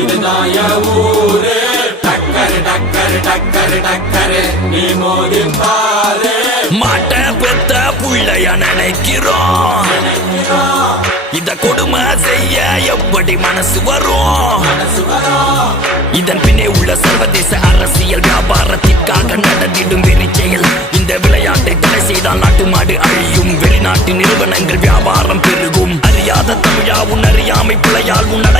இதுதான் என் ஊரு. டக்கரு டக்கரு டக்கரு டக்கரு நீ மோதி பாரு. மாட்ட பெத்த புள்ளைய நினைக்கிறோம். இத கொடுமை செய்ய எப்படி மனசு வரும்? இதன் பின்னே உள்ள சர்வதேச அரசியல் வியாபாரத்திற்காக நடந்திடும் வெறிச்செயல். இந்த விளையாட்டை தடை செய்தால் நாட்டு மாடு அழியும். வெளிநாட்டு நிறுவனங்கள் வியாபாரம் பெருகும். அறியாத தமிழா உன் அறியாமை பிழையால் உன்